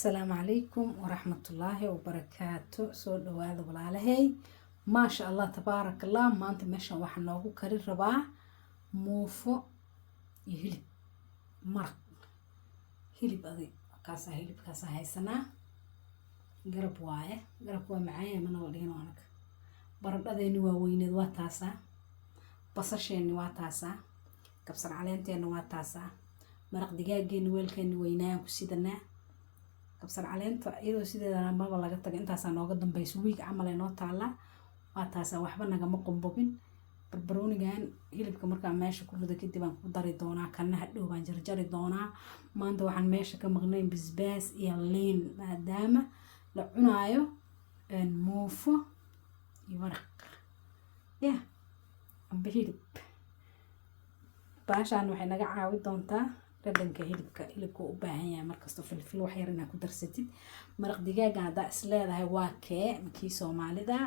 السلام عليكم ورحمة الله وبركاته. سو دواada walaalahay ما شاء الله تبارك الله. maanta meesha waxaan noogu kari rabaa muufo iyo hilib maraq hilib adig hilibkaas haysanaa garab waaye waa macaan mana la dhigin anaga baradhadeeni waa weyneed waa taasa basasheeni waa taasa kabsar caleenteena waa taasa maraq digaageeni weelkeeni weynaan ku sidanaa kabsar caleenta iyadoo sideedana maba laga tagay intaas nooga dambayso wiig camal ay noo taala waa taas waxba naga ma qombobin barbaroonigan hilibka marka meesha ku rido kadib aan ku dari doonaa kana hadhow baan jarjari doonaa maanta waxaan meesha ka maqnay basbaas iyo liin maadaama la cunaayo muufo iyo maraq amba hilib baashaan waxay naga caawi doontaa dhadhanka hilibka u baahan yahay markasta filfil wax yar inaad ku darsatid maraq digaaga hadda is leedahay waa kii Soomaalida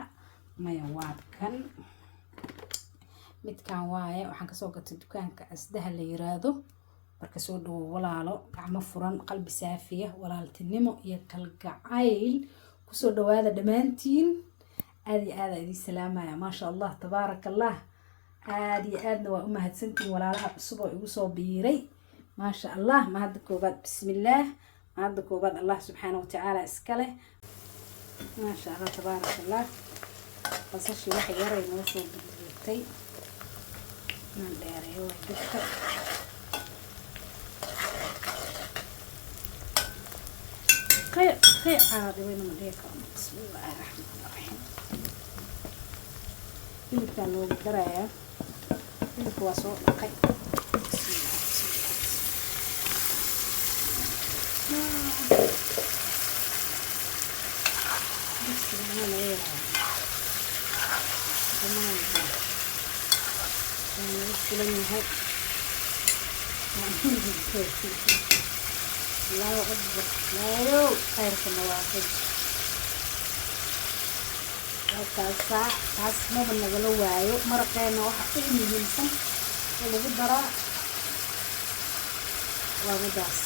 maya waa kan midkaan waaye waxaan ka soo gatay dukaanka asdaha la yiraahdo marka soo dhaw walaalo gacmo furan qalbi saafiya walaaltinimo iyo kalgacayl ku soo dhawaada dhamaantiin aad idin salaamaya ma sha Allah tabarakallah aadna waa u mahadsantiin walaalaha cusub oo igu soo biiray ما شاء الله ما هذا كوبات بسم الله ما هذا كوبات الله سبحانه وتعالى اسكله ما شاء الله تبارك الله بس شي واحد يرى ينوصل بالتي ما داير هو دكتور خير عادي وين مديكم بسم الله الرحمن الرحيم اللي كانوا درايا اللي كواسو خير لا يغضب لا يو خير النوافذ وكاسا كاس ما بنقول وايو مرقين وحقين يهمسن وبقدر وبداس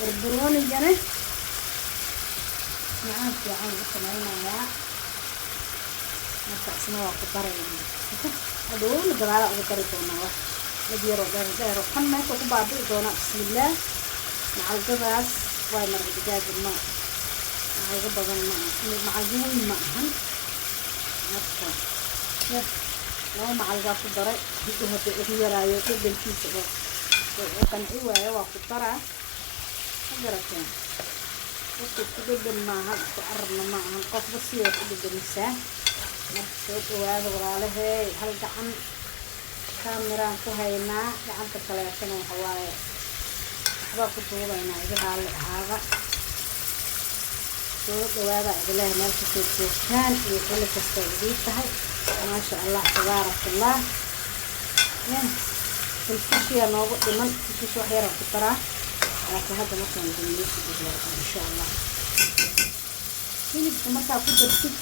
بربروني جنة معاك يا عم سمعنا يا نتقسم وقدر يعني هذول جرالة قدر يكونوا نديروا ديروا خمسة وكم بعض يكونوا بسم الله مع الجباس ومر الدجاج الماء مع الجباس الماء مع الجمل الماء هم نفسه لو مع الجباس قدر يكون هي راية كل الكيس وكان عيوة وقدرة قدرتين وكتبدل الماء تعرضنا معها القف بسيط قدر النساء مرسوط وهذا وراله هل دعم كاميرا كهينا دعم كتلاتين وحواي أحباب كتوبينا إذا هذا صوت وهذا إذا مالك كان يقول لك استعديد تهي ما شاء الله تبارك الله في الفشية نوبط لمن تشوف حيرا كترا لكن هذا مثلا جميل إن شاء الله هنا بمركا كده بسيط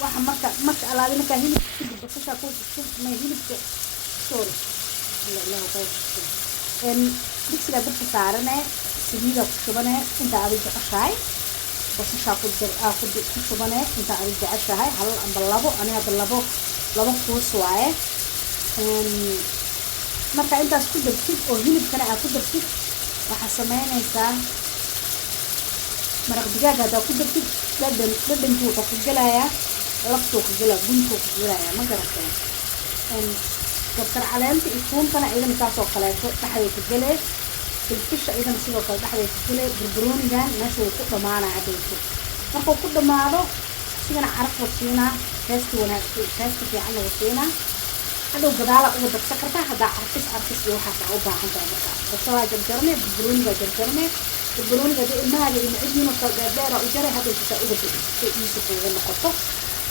واحد مركا على هذه مكان هنا كده بس أكو ما هنا سوري لا غير بس لا بس صارنا سبيلا كشبنا أنت أريد أشاي بس أخذ كشبنا أنت أريد أشاي هلا أبلغه أنا أبلغه لبا خوش واعي marka intaas ku dabtid oo hilibkana aad ku dabtid waxa sameynaysaa maraq digaaga aad ku dabtid dhadhanku wuxuu ku galayaa laftu ku galaa guntu ku galayaa ma garatay kabsar caleenta iyo tuuntana idan kaas oo kaleeto dhaxay ku galee filfisha idan sidoo kale dhaxay ku galee burburoonigan meesha uu ku dhamaanaa hadayso markuu ku dhamaado sidana caraf wasiina taasti wanaagsan taasti fiican oo wasiina هذا الجدالة هو بتسكرته هذا عرفس يوحى أو باعن تامرة بس هو جرجرني بروني جرجرني البروني جد إنها اللي معجين وصدقنا رأيجري هذا الشيء يوسف والنقطة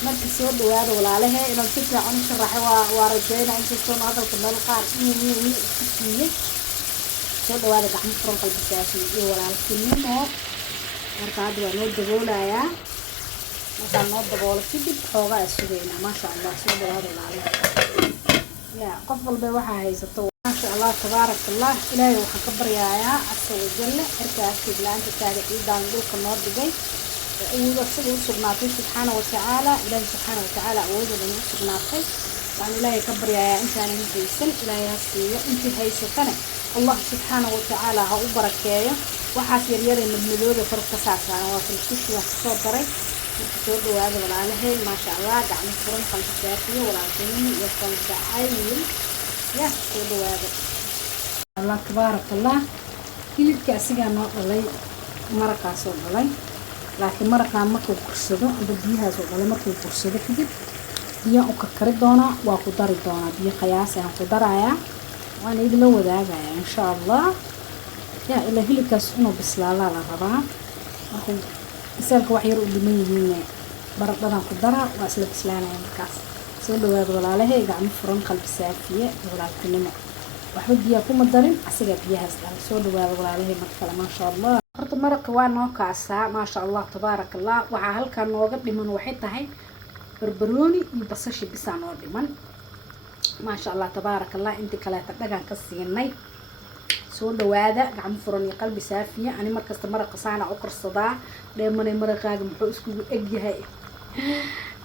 ما تسير وهذا ولا عليه إنه الفكرة عن الشرح ورجينا إنت شلون هذا وكنا القار مي كتير شلون هذا دحين فرن قلب سياسي ولا على السنين ما أركاد ونود دبولا يا مثلا نود دبولا كده حوجا السودين ما شاء الله شلون هذا ولا عليه يا قفل بواحد هيزتو ما شاء الله تبارك الله إلهي وحكبر يا عز وجل أركاسي بلا أنت تاريخ إيدان دولك النور بجي أولا سبو سبناتي سبحانه وتعالى إلهي سبحانه وتعالى أولا من سبناتي يعني إلهي كبر يا أنت أنا هيسن إلهي هسية أنت هيستنى الله سبحانه وتعالى هاو بركايا وحاسير يري من مدودة فرق ساسا وفي الكشي وحصور دري وكتود وهذا والعالهي ما شاء الله دعم الفرن خلف السافية والعالهين يفضل سعايل يا كتود وهذا الله تبارك الله hilibka asiga noo dhalay maraqaa soo dhalay laakiin maraqaa markuu kursado amba biyaha soo dhalay markuu kursado kadib biyo u karkari doona waa ku dari doona biyo qiyaas ah ku daraya waan idin wadaagaya insha Allah ya ila hilibkaas inuu bislaala la rabaa waxaan isalka wax yar u dhiman yihiin baradhadan ku dara waa isla bislaanaya markaas soo dhawaado walaalahay gacmo furan qalbi saafiye walaaltinimo waxba biyo kuma darin asiga biyahaas dal soo dhawaado walaalahay markale ma sha Allah horta maraqa waa noo kaasa ma sha Allah tabaarak Allah waxa halka nooga dhiman waxay tahay barbarooni iyo basashi bisa noo dhiman ma sha Allah tabaarak Allah inta kale dhagan ka siinay soo dhawaada gacmo furan iyo qalbi saafiye ani markasta maraqa saana u qarsadaa dheemanay maraqaaga muxuu isku eg yahay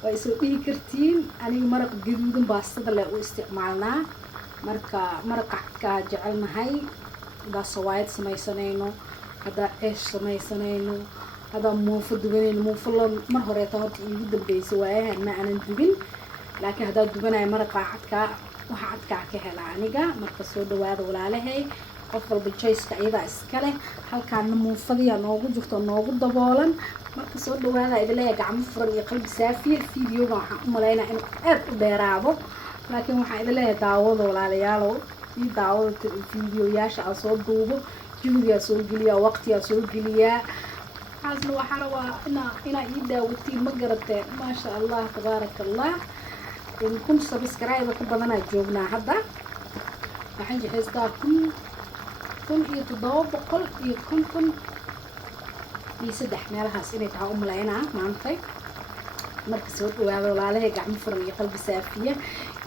way soo dhigi kartiin aniga maraq gaduudan baastada la u isticmaalnaa marka maraqka jecelnahay baaswaayad samaysanayno hada eesh samaysanayno hada muufo dubanayno muufo mar hore ta horta iigu dambeysay waayahan ma aanan dubin laakiin hada dubanaay maraqa cadka waxa cadka ka helaa aniga marka soo dhawaado walaalahay qof walba choice-ka iyada iska leh halkaan muufadiya noogu jirto noogu daboolan marka soo dhawaada idilay gacmo furan iyo qalbi saafiye fiidiyowga waxaan u maleynaa in aad u dheeraado laakiin waxaan idin leeyahay daawada walaalayaalow ii daawada fiidiyoyaasha aan soo duubo juhdiyaa soo geliyaa waqtiyaa soo geliyaa waxaasna waxaa rabaa inaa ii daawatiin ma garateen maasha Allah tabaaraka Allah kun subscribe ka badanaa joognaa hadda waxaan jecestaa kun iyo 700 iyo kun iyo 3 meelahaas inay tahay u maleynaa maantay marka soo dhawaado walaalahay gacmo furan iyo qalbi saafiye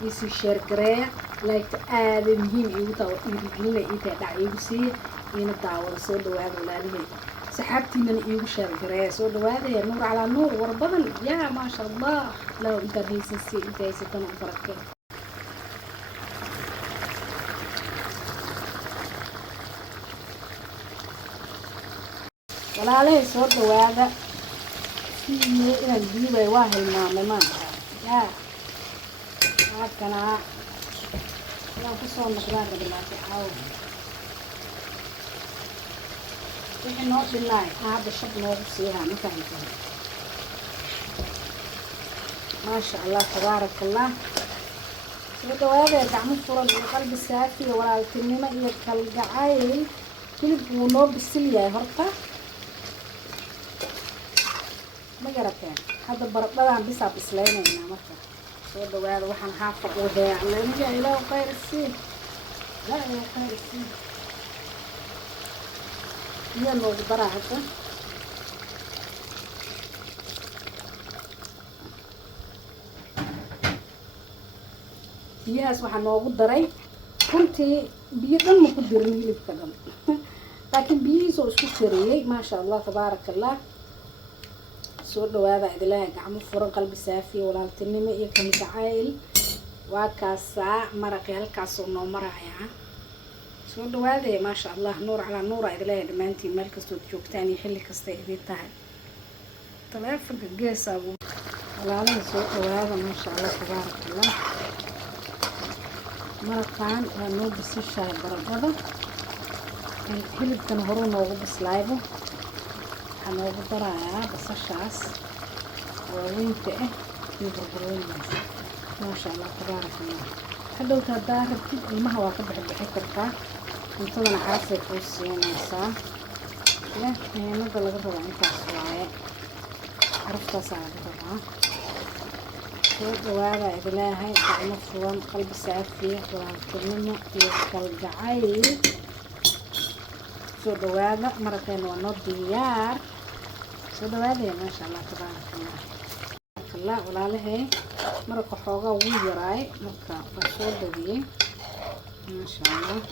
isu share gareeya like aad muhiim igu tahay dhiirigelin ay tahay igu sii ina daawado soo dhawaado walaalahay saxaabtiina igu share gareeya soo dhawaado nuur ala nuur war badan ya ma sha Allah law inta heysisi inta heysatan barakay walaalahay soo dhawaada إلى الجيبة واهي ما يا هكذا لا تصور مقدار بالله حاول إحنا نوع بالله هذا الشط نوع بسيها مكان ما شاء الله تبارك الله سويتوا هذا دعم الفرن بقلب سافي ولا الكلمة إلى كالجعايل كل بنوع بالسلية هرتا ما جربتين هذا برضه بس بسلينا هنا مرة سو دوار وحن حافظ وده على نجا إلى خير السين لا إلى خير السين يلا وبرا هذا ياس وحن نوقد دري كنت بيدن مقدرني لي بكلام لكن بيسو اسكو سريي ما شاء الله تبارك الله soo dhawaada idilaahay gacmo furan qalbi saafi walaaltinimo iyo kan jacayl waa kaasa maraqi halkaas oo noo maraya soo dhawaada ma sha Allah nuur ala nuur idilaahay dhamaantiin meel kasto joogtaan iyo xilli kasta idin tahay taleefanka geesaagu walaalaha soo dhawaada ma sha Allah tabarakallah maraqan waa noo bisishay baradhada hilibkan hore noogu bislaaybo أنا بقرأها بصشاص ووينك يضربون ما شاء الله تبارك الله حلو تدار المها واقع بحب حكرتها وطبعا عارفة فوسي ونسا لا هي نقدر نقدر عنك الصلاة عرفتها ساعة طبعا وهذا إبلاهي طعم فرن قلب سافي وكلمة يكالجعيل soo dhawaada maraqeen waa noo diyaar soo dhawaada ma sha Allah tabaaraka Allah walaalahay maraqa xoogaa wuu yaraay marka waa soo dhawiyay ما شاء الله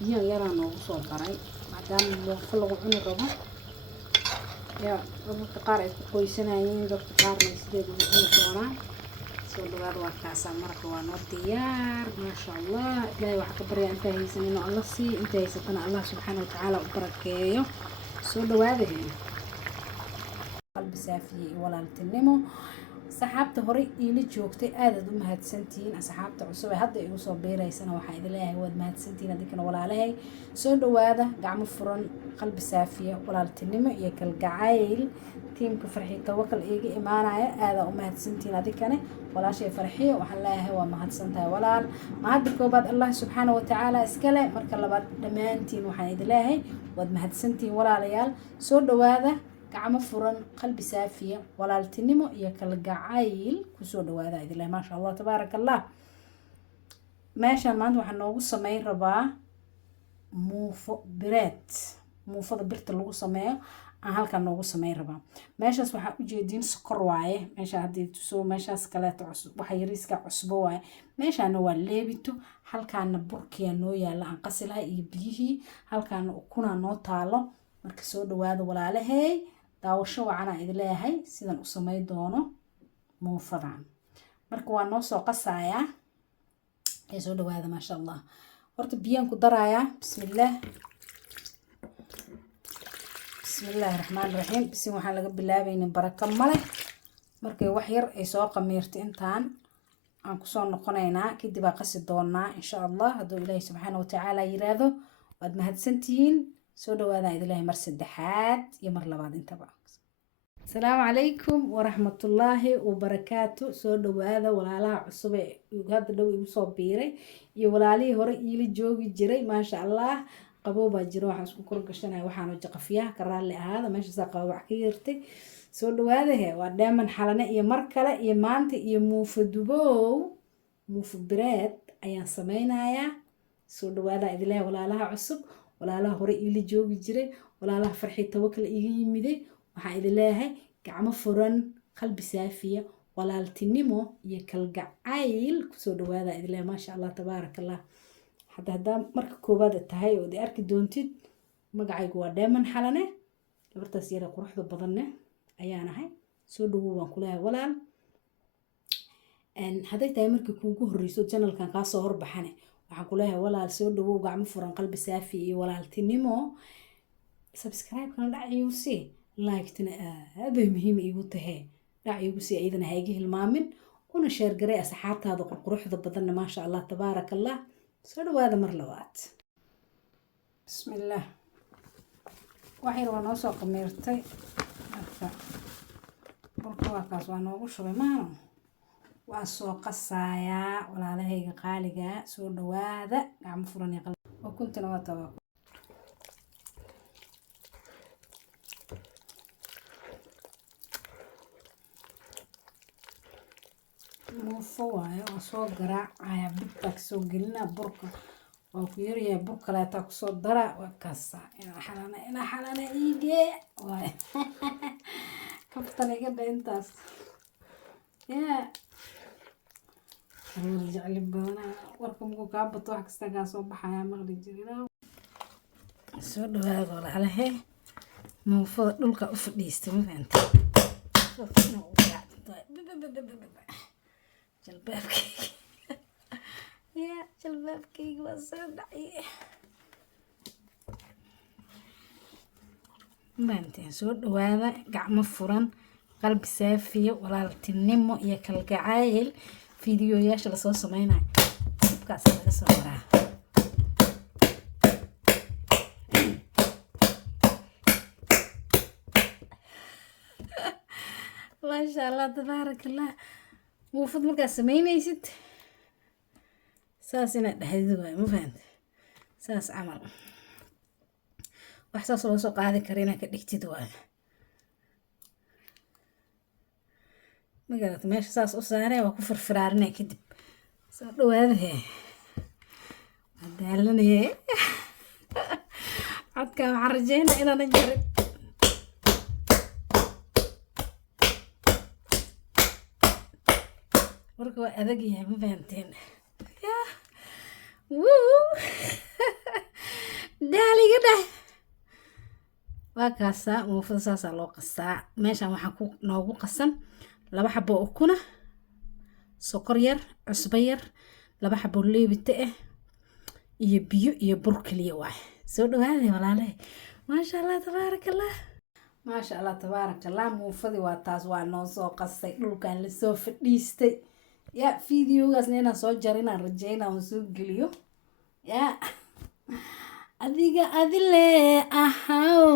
biyo yaraan ugu soo daray maadaama muufo lagu cuni rabo ya dadka qaar ay ku qoysanayeen dadka qaarna sideed ugu cuni doonaan soo dhawaada waa kaasaa marka waa noo diyaar maasha allah ilaahay waxaa ka baryaa intaa haysan inuu alla sii inta haysatana allah subxaana watacaala u barakeeyo soo dhawaada qalbi saafiye iyo walaaltinimo saxaabta hore iila joogtay aadaad u mahadsantihiin asxaabta cusub ee hadda igu soo biiraysana waxaa idin leeyahay waad mahadsantihiin adinkana walaalahay soo dhawaada gacmo furan qalbi saafiya walaaltinimo iyo kalgacayl tiimka farxiyo tawakal iiga imaanaya aadaa u mahadsantihiin adinkane walaashay farxiyo waxaan leeyahay waa mahadsantahay walaal mahadda koobaad allah subxaana watacaala iskale marka labaad dhammaantiin waxaan idin leeyahay waad mahadsantihiin walaalayaal soo dhawaada gacmo furan qalbi saafiya walaaltinimo iyo kalgacayl kusoo dhawaada idillah maasha allah tabaaraka allah meeshaan maanta waxaa noogu sameyn rabaa muufo bireed muufada birta lagu sameeyo aan halkaan noogu sameyn rabaa meeshaas waxaa ujeediin sokor waaye meesha haddii tusoo meeshaas kaleeto cusub waxa yariiska cusbo waaye meeshaana waa leebito halkaana burkiya noo yaala aan qasi lahay iyo biyihii halkaana ukunaa noo taalo marka soo dhawaada walaalahey daawasho wacanaa idin leeyahay sidan u samey doono muufadan marka waa noo soo qasayaa ee soo dhawaada maasha allah horta biyaan ku darayaa bismillaahi raxmaani raxiim bisin waxaan laga bilaabaynin barako male markay wax yar ay soo qamiirto intaan aan kusoo noqonaynaa kadib aa qasi doonaa insha allah hadduu ilaahay subxaana watacaala yiraahdo waad mahadsantihiin soo dhawaada idilaahi mar saddexaad iyo mar labaad intaba asalaamu calaykum waraxmatullaahi wabarakaatu soo dhawaada walaalaha cusub ee hadda dhow igu soo biiray iyo walaalihii hore iila joogi jiray maasha allah qabow baa jiro waxaan isku korgashanaya waxaanu jaqafiyaha ka raalli ahaada meeshaasaa qaba wax ka yartay soo dhawaadahe waa dheeman xalane iyo mar kale iyo maanta iyo muufo dubow muufo bireed ayaan sameynayaa soo dhawaada idilaahi walaalaha cusub walaalaha hore iila joogi jiray walaalaha farxiyo tawakal iga yimiday waxaan idin leeyahay gacmo furan qalbi saafiya walaaltinimo iyo kalgacayl kusoo dhawaada idin leeyahay maasha allah tabaaraka allah haddaa marka koowaad tahay oo di arki doontid magacaygu waa dheeman xalane gabartaas yara quruxda badanne ayaan ahay soo dhawow waan ku leeyahay walaal hadday tahay markii kuugu horreyso janalkan kaasoo horbaxane waxaan ku leeyahay walaal soo dhawow gacmo furan qalbi saafi iyo walaaltinimo subscribe-kana dhac iigu sii like-tana aad bay muhiim iigu tahay dhac iigu sii iyadana ha iga hilmaamin una sheergaray asxaabtaada qurquruxda badanna maasha allah tabaaraka allah soo dhawaada mar labaad bismillaah waxyar waa noo soo qamiirtay marka burka waa kaas waa noogu shubay maano waa soo qasayaa walaalahayga qaaliga soo dhawaada gacmo furan iyo qalbi ukuntana waa tabaa muufo waaye waa soo garaacaya bidbaa kasoo gelina burka waa ku yaryahay bur kaleetaa kusoo dara waa kaasa inaa xalana iigee waay kaftan iga dha intaas yaa war jecli badanaa warka muku kaa bato wax kasta kaa soo baxayaa maqli jirina soo dhawaada walaalahe muufada dhulka u fadhiista mafaanta jalbaabkayga yaa jalbaabkayga waa soo dhacay maanteen soo dhawaada gacmo furan qalbi saafiya walaaltinimo iyo kalgacayl fiidiyoyaasha lasoo sameynayo dibkaas laga soo maraa maasha allah tabaaraka allah muufad markaad sameynaysid saas inaad dhexdid waay ma fahanta saas camal wax saas loo soo qaadi kara inaad ka dhigtid waay magarata meesha saas u saaree waa ku firfiraarinay kadib soo dhawaadahe waa daalanaye codkaa waxaan rajeynaa inaanan jarin warka waa adag yahay ma fahanteen daaliga dheh waa kaasaa muufada saasaa loo qastaa meeshaan waxaa ku noogu qasan 2 xabo ukuna sokor yar cusbo yar 2 xabo leebita ah iyo biyo iyo bur kaliya waay soo dhawaada walaalahay maasha Allah tabaarakallah maasha Allah tabaarakallah muufadi waa taas waa noo soo qasay dhulkan la soo fadhiistay ya videogaas inaan soo jarinaan rajeynaa oo soo geliyo ya adiga adile ahaw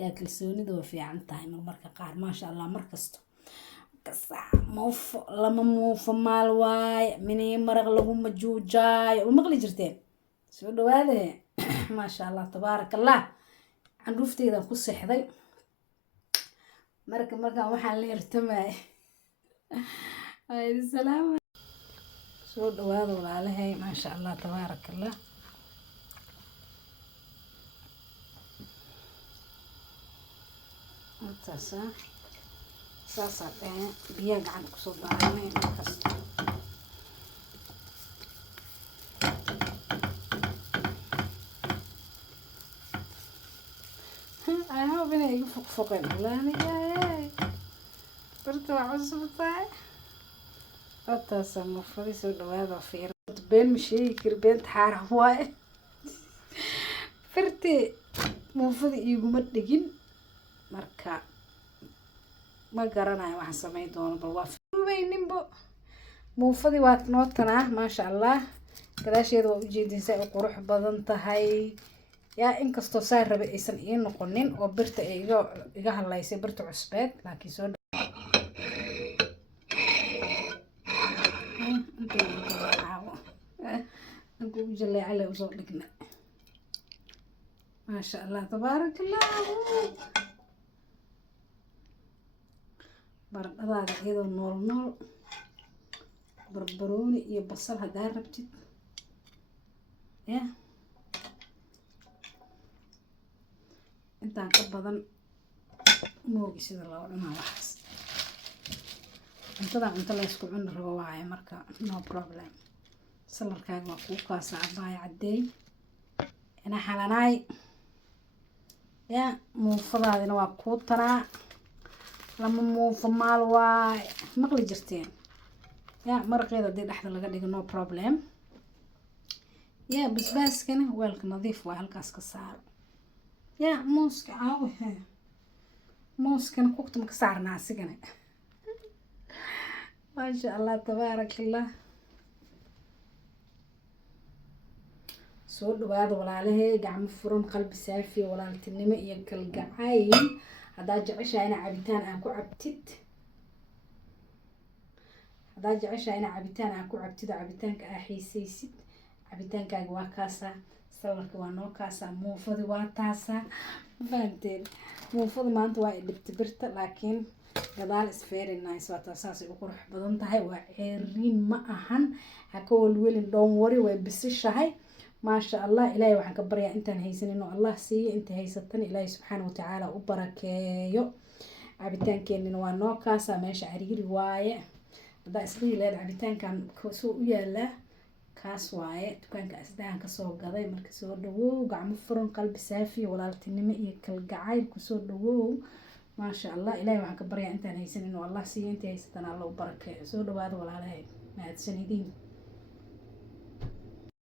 ya kalsoonida waa fiican tahay marmarka qaar maasha Allah markasto muufo lama muufo maal waay mini maraq lagu majuujaayo ma maqli jirteen soo dhawaade maasha Allah tabaarakallah candhuufteyda ku seexday markaan waxaan la hirtamay ay salaam soo dhawaada walaalahay maasha Allah tabaarakallah saasa biyo gacan ku soo baaranay markaas I hope inay igu foqfoqeen walaalahay barta waa cusub tahay ataasa muufadi soo dhawaada fiir been ma sheegi kari beenta xaaraam waaye firti muufadi iguma dhigin marka ma garanayo waxaan samayn doono bal waa fiibayninbo muufadi waa noo tanaa maasha Allah gadaasheeda waa ujeedinsaa ay qurux badan tahay yaa inkastoo saa rabe aysan ii noqonin oo birta ay iga halaysay birta cusbeed laakiin soo anku jaleecale usoo dhigna maasha Allah tabaarakallah baradhadaada iyadoo nool barbarooni iyo basal haddaa rabtid ya intaan ka badan moogi sida loo cunaa waxaas cuntada cunto la isku cuni rabo waaye marka no problem salarkaaga waa kuu kaasa cabaaya caddeey ina xalanaay ya muufadaadina waa kuu taraa lama muufo maal waay maqli jirteen ya maraqeeda haddii dhexda laga dhigo no problem ya basbaaskana weelka nadiif waa halkaas ka saaro ya muuska caawi muuskana kugta ma ka saarnaa asigana maasha Allah tabaarakallah soo dhawaada walaalahay gacmo furan qalbi saafi walaaltinimo iyo kalgacayl haddaa jeceshahay ina cabitaan aan ku cabtid cabitaanka aa xiisaysid cabitaankaaga waa kaasaa salarka waa noo kaasaa muufadi waa taasaa fahanteen muufada maanta waa idhibta birta laakiin gadaal is very nice waa taasaasay u qurux badan tahay waa ceeriin ma ahan haka walwelin don't worry way bisishahay maasha Allah ilaahay waxaan ka baryaa intaan haysanin oo Allah siiyo inta haysatan ilaahay subxaanahu wa tacaala u barakeeyo cabitaankeenina waa noo kaasaa meesha cariiri waaye haddaa isdhihi lahayd cabitaankan soo u yaalaa kaas waaye dukaanka asdahan kasoo gaday marka soo dhawow gacmo furan qalbi saafi walaaltinimo iyo kalgacayl kusoo dhawow maasha Allah ilaahay waxaan ka baryaa intaan haysanin oo Allah siiyo inta haysatan alla u barakeeyo soo dhawaada walaalahay mahadsanidin